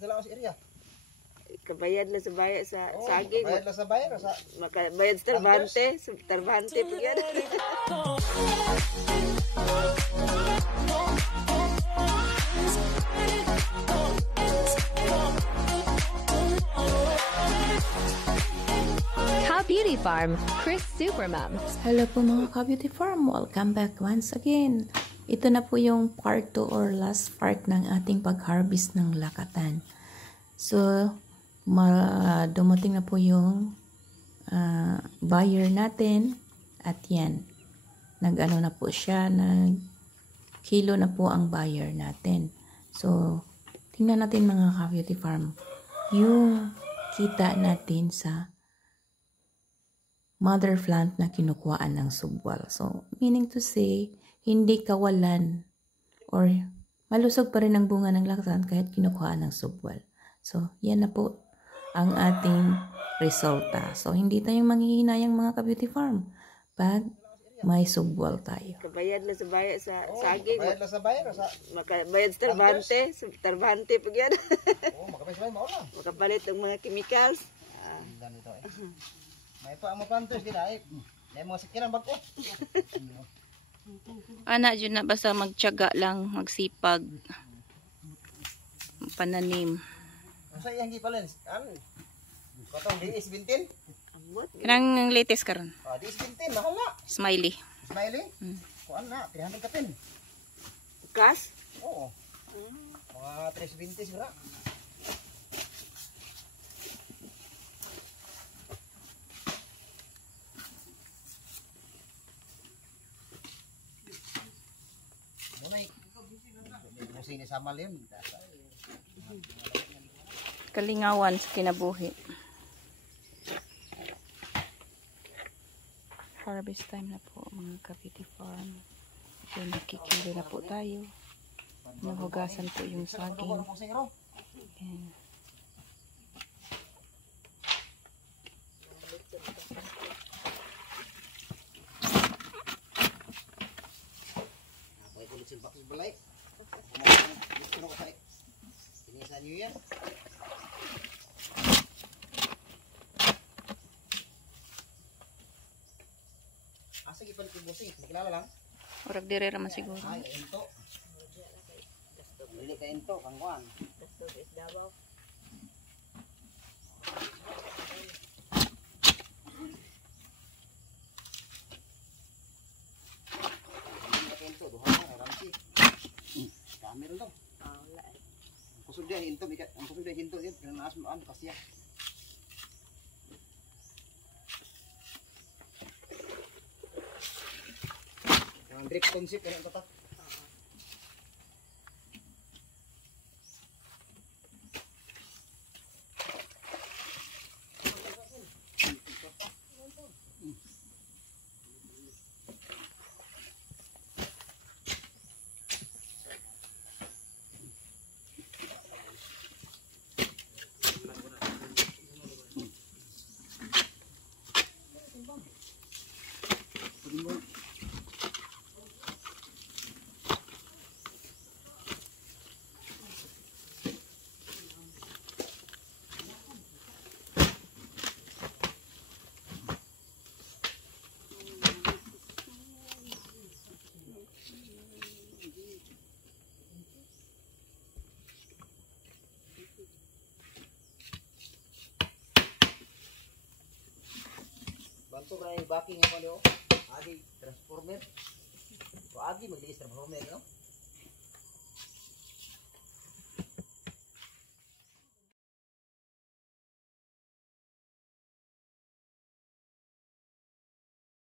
Dala ko sa area. Kabayad na sa bayad sa saging. Bayad na sa bayar. Makabayad sa Tarbante. Sa Tarbante po yan. Beauty Farm, Chris Supermom. Hello po mga Ka-Beauty Farm, welcome back once again. Ito na po yung part 2 or last part ng ating pag-harvest ng lakatan. So, dumating na po yung buyer natin at yan. Nag-ano na po siya, nag-kilo na po ang buyer natin. So, tingnan natin mga Ka-Beauty Farm yung kita natin sa mother plant na kinukuhaan ng subwal. So, meaning to say, hindi kawalan or malusog pa rin ang bunga ng lakatan kahit kinukuhaan ng subwal. So, yan na po ang ating resulta. So, hindi tayong manghihinayang mga Ka-Beauty Farm pag may subwal tayo. Kabayad na sa bayad sa saging. Bayad na sa bayar. Makabayad sa Tarbante. Sa Tarbante po yan. Makabayad sa bayar. Maula. Makapalit ng mga chemicals. Ganito May pa ang mga planters gina ay. May mga sakinan bago. Anak dyan na basta magtiyaga lang, magsipag, pananim. Sa iyang gipalin. Katong DS-17. Kanang latest karon. DS-17 mahal na. Smiley. Smiley. Kuan na 300 kapin. Cash? Oo. Mga 320 siguro. Musini sa malim. Kalingawan sa kinabuhi. Harvest time na po mga Ka-Beauty Farm. So nakikilo na po tayo. Nahugasan po yung saging. And balay. Gusto ko sa inisa niyo yan. Asa gipan ko busing, kilala lang. orag dire raman siguro. Ay, ento. Dili ka ento, kangwan. Gastos is Davao. Meron daw. Wala eh. Ang kusog dia hinto, ang kusog dia hinto yan, pinanaas mo ang kasya. Ang drip concept yan ang tatak. Bantu ray backing ang ano, agi transformer. So agi magliis transformer, no?